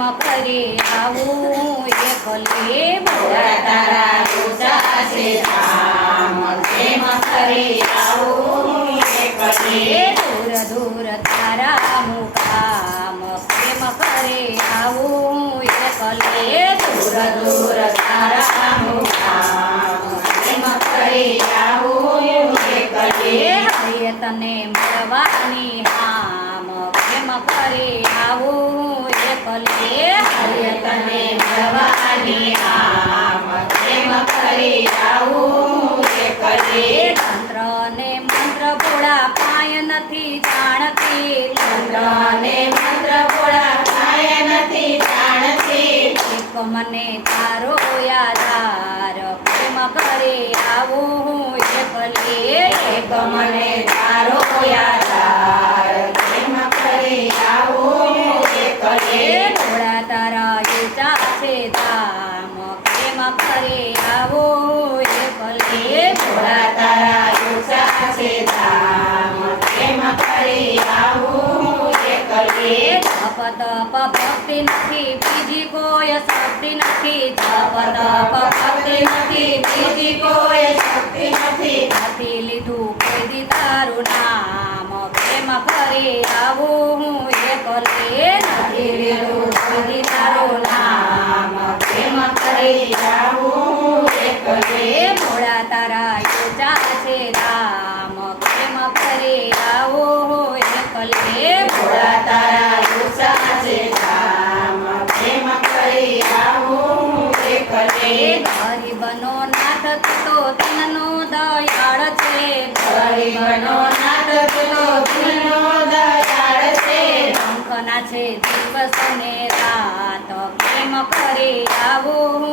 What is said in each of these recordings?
પ્રેમ કરે આવું એકલે ભોળા તારા ઊંચા છે ધામ પ્રેમ કરે આવું એકલે દૂર દૂર તારા મુકામ પ્રેમ કરે આવું એકલે દૂર દૂર તારા મુકામ પ્રેમ કરે આવું એકલે હૈ તને મળવાની હામ પ્રેમ કરે આવું એકલે હૈ તને મળવાની આમ પ્રેમ કરે આવું એકલે તંત્ર ને મંત્ર ભોળા પાય નથી જાણતી તંત્ર ને મંત્ર ભોળા કાય નથી જાણતી એક મને તારો આધાર પ્રેમ કરે આવું એકલે એક મને તારો આધાર પ્રેમ કરે આવું એકલે ભોળા તારા ઊંચા છે ધામ પ્રેમ કરે આવું એકલે ભોળા તારા ઊંચા છે ધામ પ્રેમ કરે આવું એકલે જપ તપ ભક્તિ નથી બીજી કોઈ શક્તિ નથી જપ તપ ભક્તિ નથી બીજી કોઈ શક્તિ નથી નથી લીધું કોઈ દી તારું નામ પ્રેમ કરે આવું એકલે નથી લીધું કોઈ તારું નામ પ્રેમ કરે આવું એકલે ભોળા તારા ઊંચા છે ધામ પ્રેમ કરે આવું એકલે ભોળા તારા ઊંચા છે ધામ પ્રેમ કરે આવું એકલે ગરીબનો નાથ તો તનનો દયાળ છે ગરીબનો નાથ તું દિલનો દયાળ છે શંખના છે દિવસ ને રાત પ્રેમ કરે આવું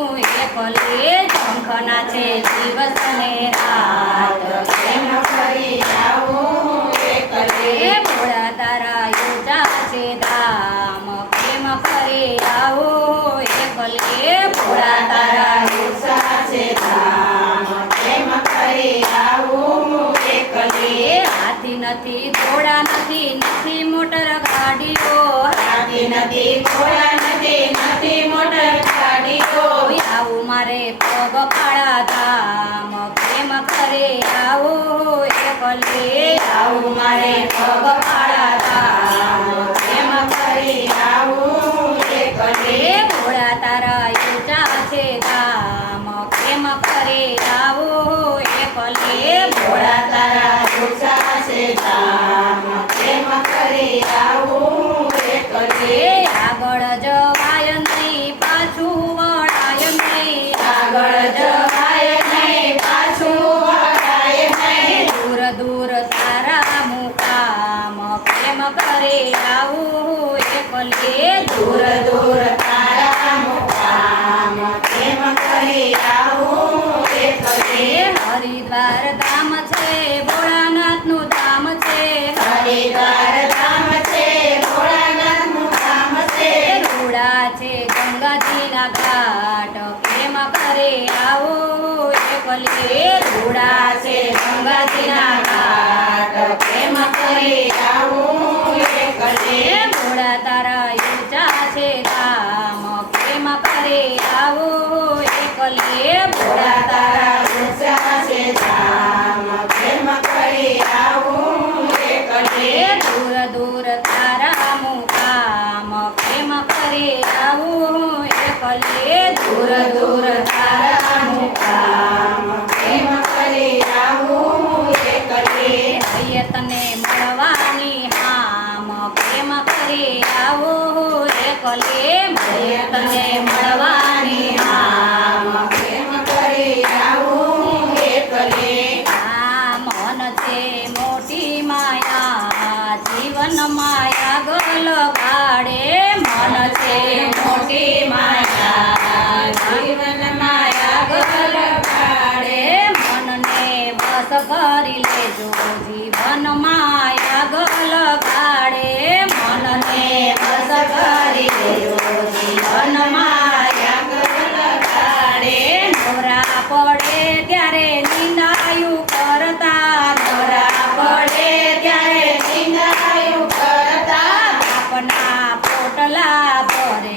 એકલે શંખના છે દિવસ ને રાત પ્રેમ કરે આવું એકલે ભોળા તારા ઊંચા છે ધામ પ્રેમ કરે આવું એકલે ભોળા તારા ઊંચા છે ધામ પ્રેમ કરે આવું એકલે હાથી નથી ઘોડા નથી નથી મોટર ગાડીઓ હાથી નથી ઘોડા નથી નથી મોટર ગાડીઓ આવું મારે પગ પાળા ધામ પ્રેમ કરે આવું એકલે આવું મારે પગ પાળા ધામ પ્રેમ કરે આવું એકલે ભોળા તારા ઊંચા છે ધામ પ્રેમ કરે આવું એકલે ભોળા તારા ઊંચા છે ધામ પ્રેમ કરે આવું એકલે આગળ જવાય નહીં પાછું વળાય નહીં આગળ જવાય નહીં પાછું વળાય નહીં દૂર દૂર તારા મુકામ પ્રેમ કરે આવું એકલે દૂર દૂર તારા મુકામ પ્રેમ કરે આવું એકલે હરિદ્વાર ધામ છે ભોળાનાથનું ધામ છે હરિદ્વાર ધામ છે ભોળાનાથનું ધામ છે રૂડા છે ગંગાજીના ઘાટ પ્રેમ કરે આવું એકલે રૂડા છે ગંગાજીના ઘાટ પ્રેમ કરે આવું એકલે ભોળા તારા ઊંચા છે ધામ પ્રેમ કરે આવું એકલે ભોળા તારા ઊંચા છે ધામ પ્રેમ કરે આવું એકલે દૂર દૂર તારા મુકામ પ્રેમ કરે આવું એકલે દૂર દૂર તારા મુકામ પ્રેમ કરે આવું એકલે હૈ તને મળવાની હામ પ્રેમ કરે આવું એકલે હૈ તને મળવાની હામ પ્રેમ કરે આવું એકલે આ મન છે મોટી માયા જીવન માયા ગલ ગાડે મન છે મોટી માયા જીવન માયા ગલ ગાડે મનને બસ કરી લેજો જીવન માયા ગલ ગાડે મનને બસ કરી લેજો જીવન માયા ગલ ગાડે નવરા પડે ત્યારે નિંદાયું કરતા નવરા પડે ત્યારે નિંદાયું કરતા આપના પોટલા ભરે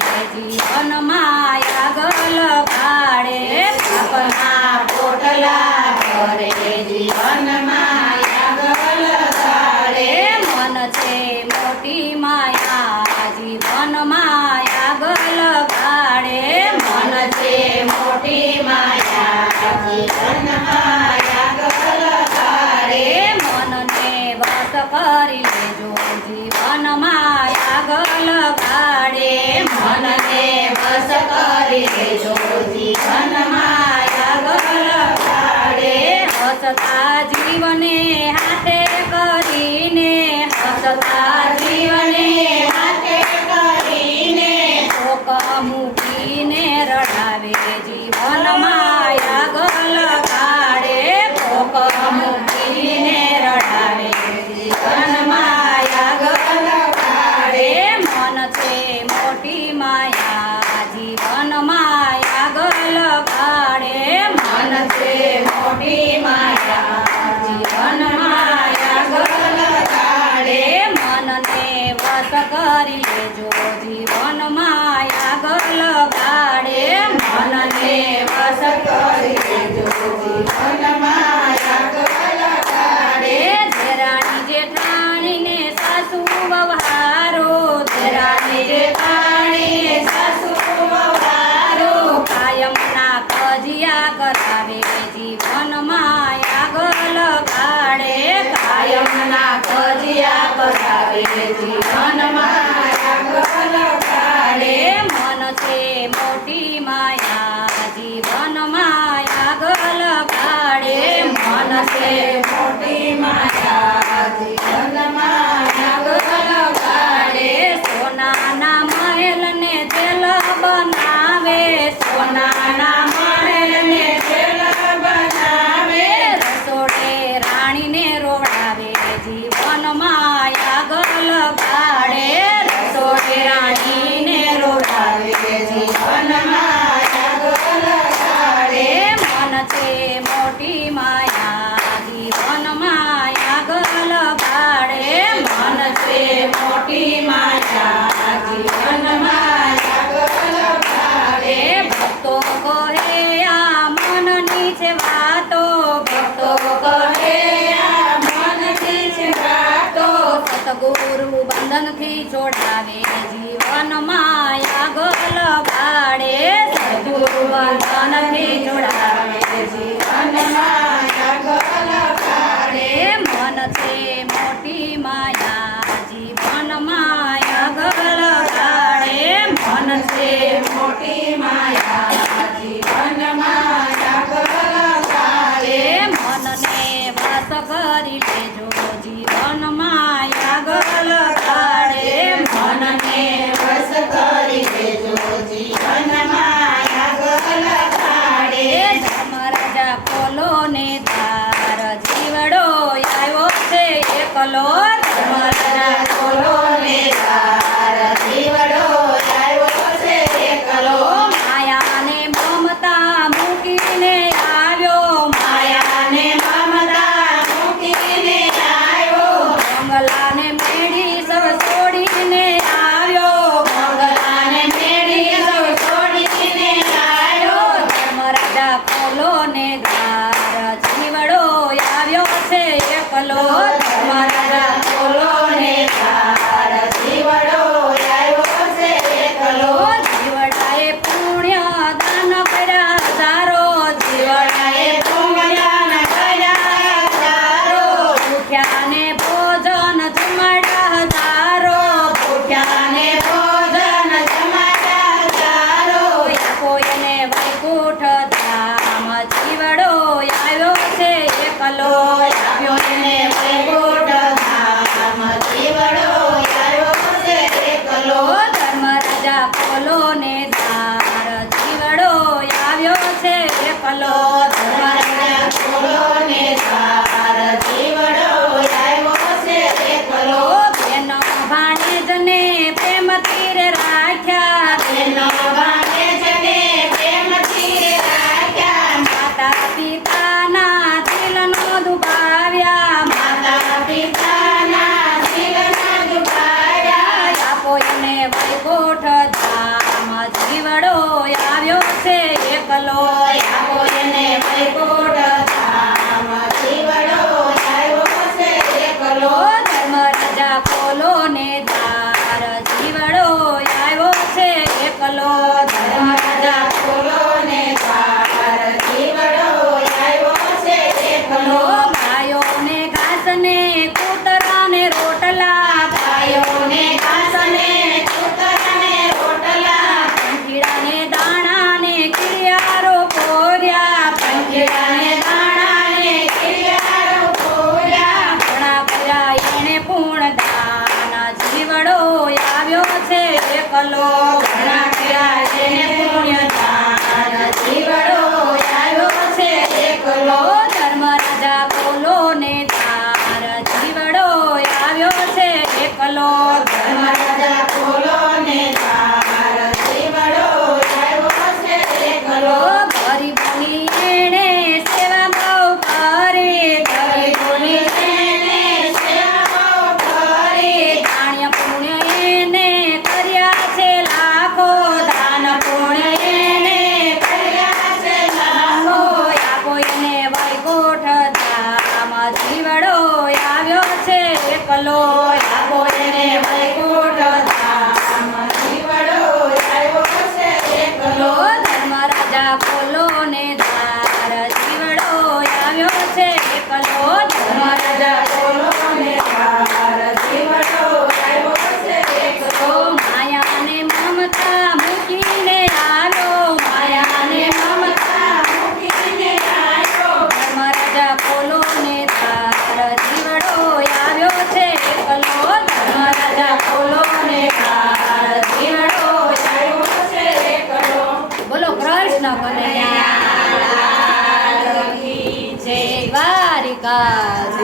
કરે જીવનમાં આગળ ગાડે મન છે મોટી માયા જીવનમાં આગળ ગાડે મન છે મોટી માયા જીવનમાં આગળ ગાડે મનને વશ કરી લેજો જીવનમાં આગળ ગાડે મનને વશ કરી લેજો જીવનમાં આગળ ગાડે હસતા જીવને હાથે કરીને હસતા જીવને હાથે કરીને શોક મૂકીને રડાવે જીવનમાં આગળ ગાડે કોક મૂકીને રડાવે જીવનમાં આગળ ગાડે મન છે મોટી માયા જીવનમાં આગળ ગાડે મન છે મોટી માયા જીવનમાં આગળ ગાડે મનને વશ કરી લેજો જીવનમાં આગળ ગાડે મનને વશ કરી લેજો જીવનમાં આગળ ગાડે જેરાણી જેઠાણીને સાસુ વહારો રાણી જેઠાણી સાસુ વહારો કાયમના કજિયા કરાવે જીવનમાં આગળ ગાડે કાયમના કજિયા કરાવે જીવનમાં આગળ ગાડે મન છે મોટી માયા જીવનમાં આગળ ગાડે મન છે મોટી માયા જીવનમાં આગળ ગાડે સોનાના મહેલને જેલ બનાવે સોનાના મહેલને જેલ બનાવે રસોડે રાણીને રોડાવે જીવનમાં આગળ ગાડે રસોડે રાણીને રોડાવે જીવનમાં આગળ ગાડે મન છે મોટી માયા જીવનમાં આગળ ગાડે મન છે મોટી માયા જીવનમાં આગળ ગાડે ભક્તો કહે આ મનની છે વાતો ભક્તો કહે આ મનથી છે વાતો સતગુરુ બંધનથી જોડાવે જીવનમાં આગળ ગાડે સદગુરુ બંધનથી જોડાવે જીવનમાં આગળ ગાડે મન છે મોટી માયા જીવનમાં આગળ ગાડે મન છે મોટી માયા જીવનમાં આગળ ગાડે મનને વશ કરી લેજો જીવનમાં આગળ ગાડે મનને વશ કરી લેજો જીવનમાં આગળ ગાડે ધર્મરાજા ખોલો ને તાર જીવડો આવ્યો છે એકલો ધર્મરાજા ખોલો ને દ્વાર જીવડો આવ્યો છે એકલો માયાને મમતા મૂકીને આવ્યો માયાને મમતા મૂકીને આવ્યો મંગલાને મેળી સૌ છોડીને આવ્યો મંગલાને મેળી સૌ છોડીને આવ્યો ધર્મરાજા ખોલો ને દ્વાર જીવડો આવ્યો છે એકલો ધર્મરાજા ખોલો ને દ્વાર જીવડો આવ્યો છે એકલો જીવડાએ પુણ્ય દાન કર્યા હજારો જીવડાએ પુણ્યદાન કર્યા હજારો ભૂખ્યાને ભોજન જમાડ્યા હજારો ભૂખ્યાને ભોજન જમાડ્યા હજારો કોઈને વૈકુંઠ ધામ જીવડો આવ્યો છે એકલો આવ્યો એને વૈકુંઠ ધામ જીવડો આવ્યો છે એકલો ધર્મરાજા ખોલો ને દ્વાર જીવડો આવ્યો છે એકલો ધર્મરાજા ખોલો ને દ્વાર જીવડો આવ્યો છે એકલો બેનો ભાણેજને પ્રેમથી રે રાખ્યા એનો ભાણેજને પ્રેમથી રાખ્યા માતા પિતાના દિલનો દુભાવ્યા માતા પિતાના દિલના દુભાવ્યા આપો એને વૈકુંઠ ધામ જીવડો આવ્યો છે એકલો આપો એને વૈકુંઠ ધામ કનૈયા લાલ કી જય. જય દ્વારિકા